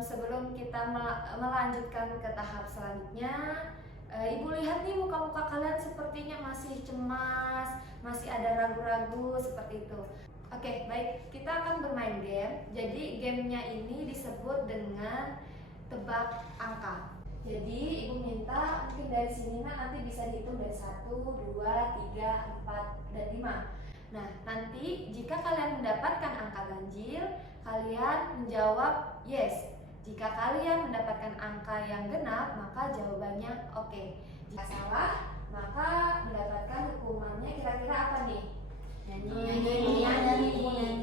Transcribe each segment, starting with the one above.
sebelum kita melanjutkan ke tahap selanjutnya, Ibu lihat nih muka-muka kalian sepertinya masih cemas, masih ada ragu-ragu seperti itu. Oke, baik, kita akan bermain game. Jadi gamenya ini disebut dengan tebak angka. Jadi Ibu minta mungkin dari sini nanti bisa dihitung dari 1, 2, 3, 4, dan 5. Nah, nanti jika kalian mendapatkan angka ganjil, kalian menjawab yes. Jika kalian mendapatkan angka yang genap, maka jawabannya oke. Jika salah, maka mendapatkan hukumannya kira-kira apa nih? Nyanyi.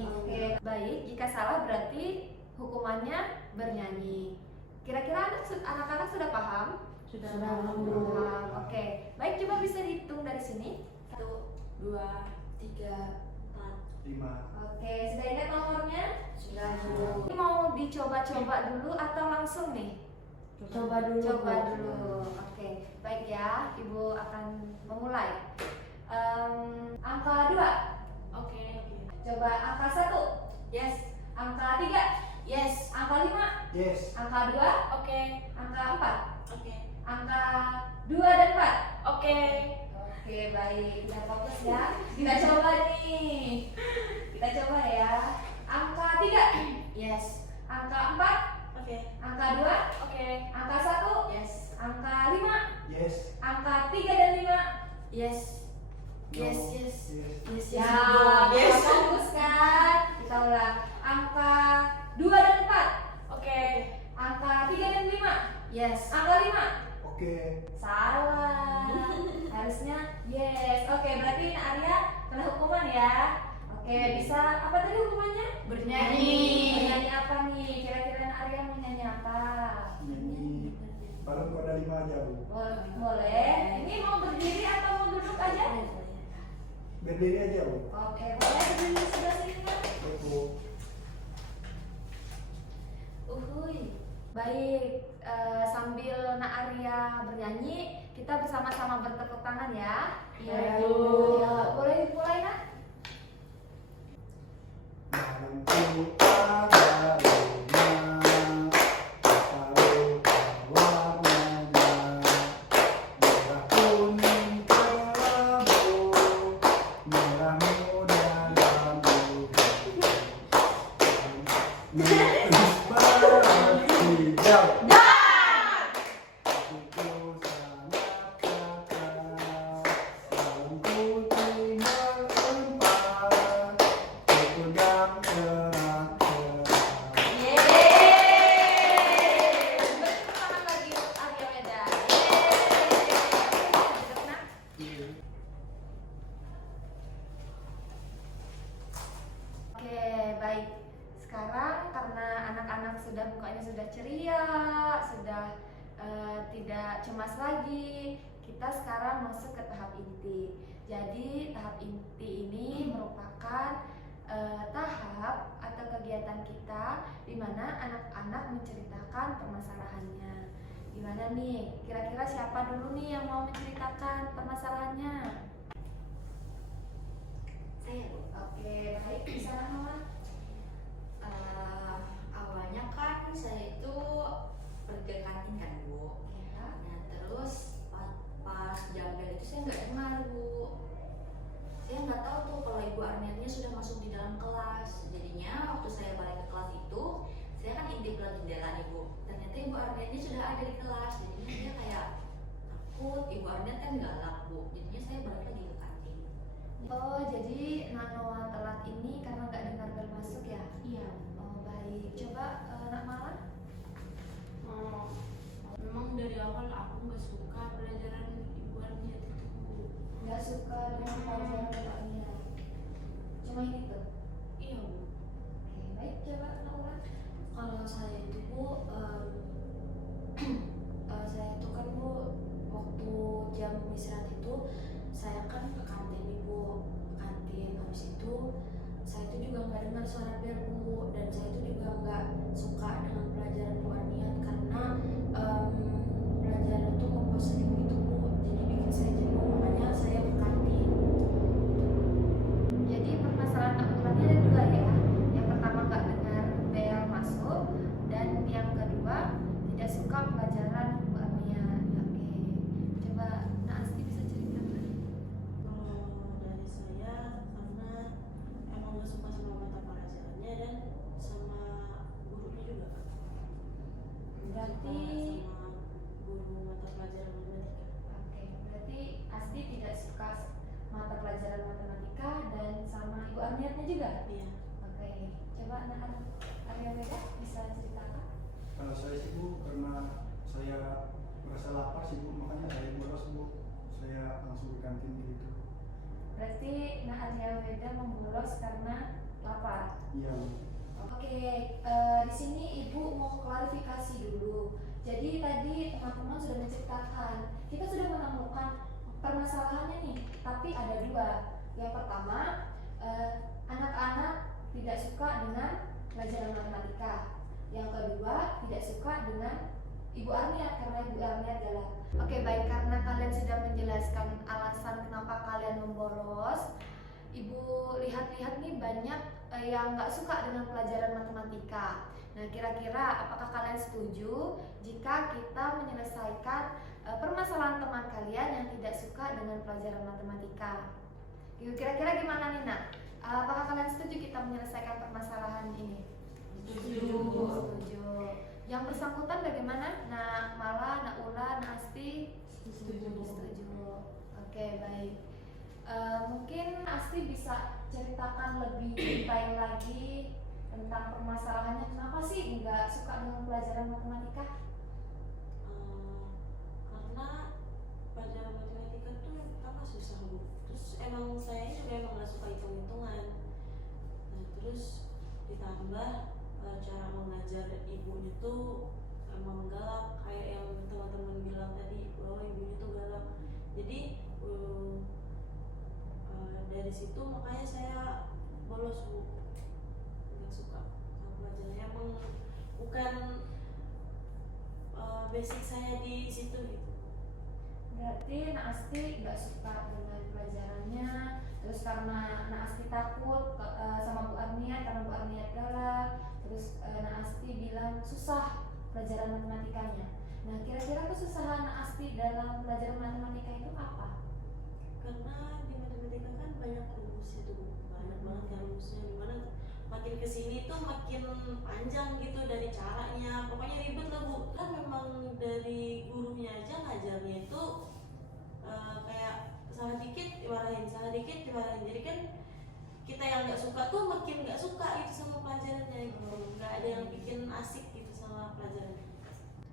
Oke, baik. Jika salah berarti hukumannya bernyanyi. Kira-kira anak-anak sudah paham? Sudah paham. Oke, baik. Coba bisa dihitung dari sini. 1, 2, 3, 4, 5. Oke, sudah ingat nomornya? Sudah. Ini mau dicoba-coba dulu atau langsung nih? Coba dulu. Oke, baik ya. Ibu akan memulai. Angka 2. Oke. Coba angka 1. Yes. Angka 3. Yes. Angka 5. Yes. Angka 2. Oke. Angka 4. Oke. Angka 2 dan 4. Oke. Oke, baik. Udah fokus ya. Kita coba nih. Kita coba ya. Angka 3. Yes. Angka 4. Oke. Angka 2. Oke. Angka 1. Yes. Angka 5. Yes. Angka 3 dan 5. Yes. No. Yes. Yes. Yes. Ya, Yes. fokus kan? Kita ulang. Angka 2 dan 4. Oke. Angka 3 dan 5. Yes. Angka 5. Oke. Salah. Harusnya yes. Oke, berarti Nak Arya kena hukuman ya. Oke, bisa apa tadi hukumannya? Bernyanyi. Bernyanyi apa nih? Kira-kira Nak Arya mau nyanyi apa? Nyanyi. Bareng pada 5 aja, Bu. Boleh. Ini mau berdiri atau mau duduk aja? Berdiri aja, Bu. Oke, boleh berdiri sebelah sini Pak. Baik, Bu. Uhuy. Baik, sambil Nak Arya bernyanyi, kita bersama-sama bertepuk tangan ya. Iya, Bu. Bu. Ya, boleh dimulai Nak? Malamku ada rumah, tahu warnanya, merah kuning kelabu, merah muda lambu, merah barat hijau. Itu sangat kakak, malam putih berempat, pegang erat-erat. Yeay. Bertepuk tangan lagi untuk Arya Weda. Yeay. Duduk, Nak. Oke, baik. Sekarang karena anak-anak sudah mukanya sudah ceria, sudah tidak cemas lagi, kita sekarang masuk ke tahap inti. Jadi tahap inti ini merupakan tahap atau kegiatan kita di mana anak-anak menceritakan permasalahannya. Gimana nih? Kira-kira siapa dulu nih yang mau menceritakan permasalahannya? Saya, Bu. Oke, baik. Bisa Mama? Awalnya kan saya itu pergi ke kantin kan, Bu. Ya. Nah terus pas jam bel itu saya nggak dengar, Bu. Saya nggak tahu tuh kalau Ibu Arnetnya sudah masuk di dalam kelas. Jadinya waktu saya balik ke kelas itu, saya kan intip lagi jendela nih, Bu. Ternyata Ibu Arnetnya sudah ada di kelas. Jadinya saya kayak takut. Ibu Arnet kan galak, Bu. Jadinya saya balik lagi ke kantin. Oh, jadi Nanoa telat ini karena nggak dengar bel masuk ya? Iya. Oh, baik. Coba Nak Mala? Memang dari awal aku nggak suka pelajaran Ibu Arniat itu, Bu. Nggak suka dengan pelajaran Mbaknya. Cuma ini tuh. Iya, Bu. Oke, baik. Coba Naura. Kalau saya itu, Bu, saya itu kan, Bu, waktu jam istirahat itu saya kan ke kantin nih, Bu. Kantin habis itu saya itu juga nggak dengar suara bel, Bu, dan saya itu juga nggak suka dengan pelajaran Bu Arniat karena pelajaran itu membosankan gitu, Bu, jadi bikin saya jenuh, makanya saya ke kantin. Jadi permasalahan akurannya ada dua ya. Yang pertama nggak dengar bel masuk, dan yang kedua Arniatnya juga? Iya. Oke, coba anak Arya Weda bisa ceritakan. Kalau saya sih Bu, karena saya merasa lapar sih Bu, makanya saya bolos Bu. Saya langsung ke kantin gitu. Berarti Arya Weda membolos karena lapar. Iya. Oke, di sini Ibu mau klarifikasi dulu. Jadi tadi teman-teman sudah menceritakan, kita sudah menemukan permasalahannya nih, tapi ada dua. Yang pertama, anak-anak tidak suka dengan pelajaran matematika. Yang kedua, tidak suka dengan Ibu Arniat karena Ibu Arniat galak. Oke, baik, karena kalian sudah menjelaskan alasan kenapa kalian membolos, Ibu lihat-lihat nih banyak yang nggak suka dengan pelajaran matematika. Nah, kira-kira apakah kalian setuju jika kita menyelesaikan permasalahan teman kalian yang tidak suka dengan pelajaran matematika? Kira-kira gimana nih, Nak? Apakah kalian setuju kita menyelesaikan permasalahan ini? Setuju. Yang bersangkutan bagaimana? Nak Mala, Nak Ula, Nak Asti? Setuju. Oke, baik. Mungkin Asti bisa ceritakan lebih detail lagi tentang permasalahannya, kenapa sih nggak suka dengan pelajaran matematika? Karena pelajaran matematika tuh pertama susah Bu. Terus emang saya juga emang gak suka hitung-hitungan. Nah terus ditambah cara mengajar ibunya tuh emang galak, kayak yang teman-teman bilang tadi bahwa ibunya tuh galak. Jadi dari situ makanya saya bolos Bu, nggak suka sama pelajarannya, emang bukan basic saya di situ gitu. Berarti Nak Asti nggak suka dengan pelajarannya, terus karena Nak Asti takut sama Bu Arniat karena Bu Arniat galak, terus Nak Asti bilang susah pelajaran matematikanya. Nah, kira-kira kesusahan Nak Asti dalam pelajaran matematika itu apa? Karena di matematika kan banyak rumusnya tuh, banyak banget kan rumusnya, dimana makin kesini tuh makin panjang gitu dari caranya, pokoknya ribet lah Bu. Kan memang dari gurunya aja ngajarnya itu kayak salah dikit dimarahin, jadi kan kita yang nggak suka tuh makin nggak suka gitu sama pelajarannya gitu, nggak ada yang bikin asik gitu sama pelajarannya.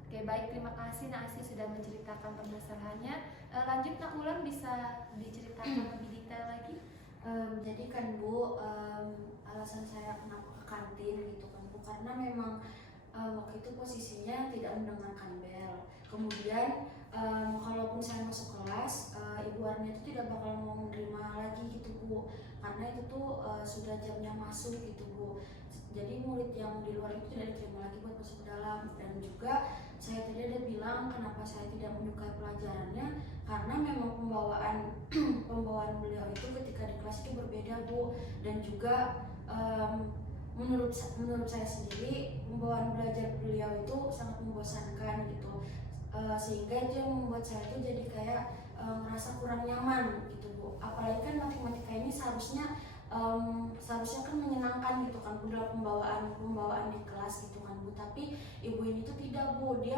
Oke, baik, terima kasih Nak Asti sudah menceritakan permasalahannya. Lanjut Nak Ulan, bisa diceritakan lebih detail lagi? Jadi kan Bu, alasan saya kenapa ke kantin gitu kan Bu, karena memang waktu itu posisinya tidak mendengarkan bel. Kemudian kalaupun saya masuk kelas, Ibu Arni itu tidak bakal mau menerima lagi gitu Bu, karena itu tuh sudah jamnya masuk gitu Bu. Jadi murid yang di luar itu tidak diterima lagi buat masuk ke dalam. Dan juga saya tadi ada bilang kenapa saya tidak menyukai pelajarannya, karena memang pembawaan beliau itu ketika di kelas itu berbeda Bu. Dan juga menurut saya sendiri pembawaan belajar beliau itu sangat membosankan gitu, sehingga itu yang membuat saya itu jadi kayak merasa kurang nyaman gitu Bu. Apalagi kan matematika ini seharusnya kan menyenangkan gitu kan Bu, dalam pembawaan di kelas gitu kan Bu. Tapi ibu ini tuh tidak Bu, dia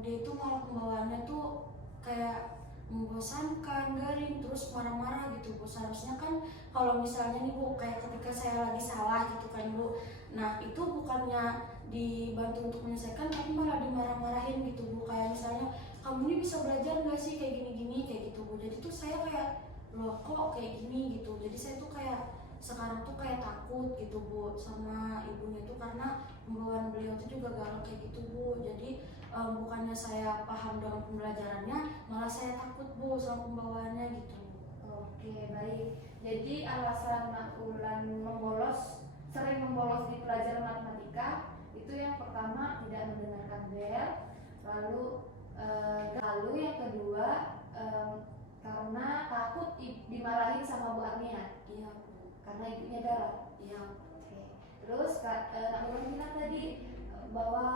itu malah pembawaannya tuh kayak membosankan, garing, terus marah-marah gitu Bu. Seharusnya kan kalau misalnya nih Bu, kayak ketika saya lagi salah gitu kan Bu, nah itu bukannya dibantu untuk menyelesaikan, tapi malah dimarah-marahin gitu Bu. Kayak misalnya, kamu ini bisa belajar gak sih kayak gini-gini, kayak gitu Bu. Jadi tuh saya kayak, loh kok kayak gini gitu. Jadi saya tuh kayak sekarang tuh kayak takut gitu Bu sama ibunya tuh, karena pembawaan beliau tuh juga galak kayak gitu Bu. Jadi bukannya saya paham dengan pembelajarannya, malah saya takut Bu sama pembawaannya gitu. Oke, baik. Jadi alasan Nak Ulan sering membolos di pelajaran matematika itu yang pertama tidak mendengarkan bel, lalu yang kedua karena takut dimarahin sama Bu Arnia. Iya Bu. Karena ibunya galak. Iya. Oke. Terus Nak Ulan bilang tadi bahwa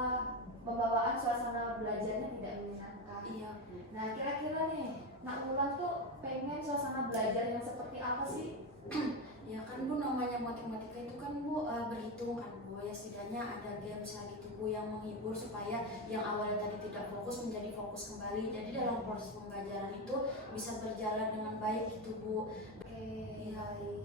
pembawaan suasana belajarnya tidak menyenangkan. Iya Bu. Nah, kira-kira nih Nak Ulan tuh pengen suasana belajar yang seperti apa sih? Ya kan Bu, namanya matematika itu kan Bu berhitung kan Bu, ya setidaknya ada games lah gitu Bu yang menghibur supaya yang awalnya tadi tidak fokus menjadi fokus kembali. Jadi dalam proses pembelajaran itu bisa berjalan dengan baik gitu Bu. Oke, baik.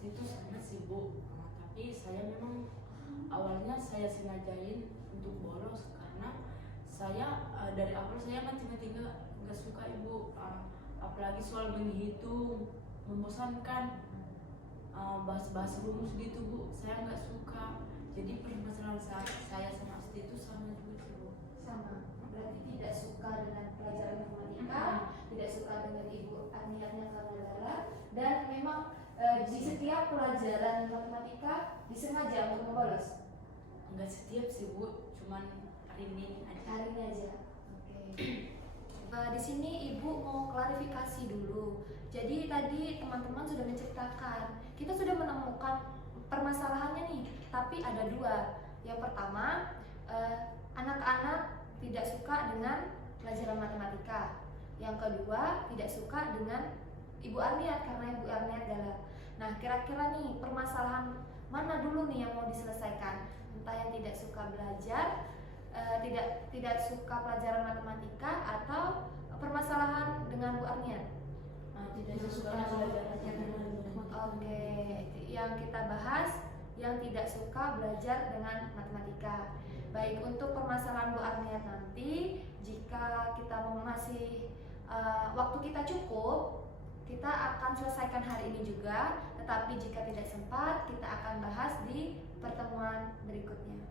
pasti itu sama sih Bu. Tapi saya memang awalnya saya sengajain untuk bolos karena saya dari awal saya matematika nggak suka Ibu. Apalagi soal menghitung membosankan, bahas-bahas rumus gitu Bu, saya nggak suka. Jadi permasalahan saya sama Asti itu sama juga sih Bu. Sama, berarti tidak suka dengan pelajaran matematika, tidak suka dengan ibu arniatnya karena dan memang di setiap pelajaran matematika disengaja untuk membolos. Nggak setiap sih Bu, cuman hari ini aja. Hari ini aja. Oke. Di sini ibu mau klarifikasi dulu. Jadi tadi teman-teman sudah menceritakan, kita sudah menemukan permasalahannya nih, tapi ada dua. Yang pertama, anak-anak tidak suka dengan pelajaran matematika. Yang kedua, tidak suka dengan Ibu Arniat karena Ibu Arniat galak. Nah, kira-kira nih permasalahan mana dulu nih yang mau diselesaikan? Entah yang tidak suka belajar, tidak suka pelajaran matematika, atau permasalahan dengan Bu Arniat? Tidak suka belajar. Oke, yang kita bahas yang tidak suka belajar dengan matematika. Baik, untuk permasalahan Bu Arniat nanti, jika kita masih waktu kita cukup, kita akan selesaikan hari ini juga. Tetapi jika tidak sempat, kita akan bahas di pertemuan berikutnya.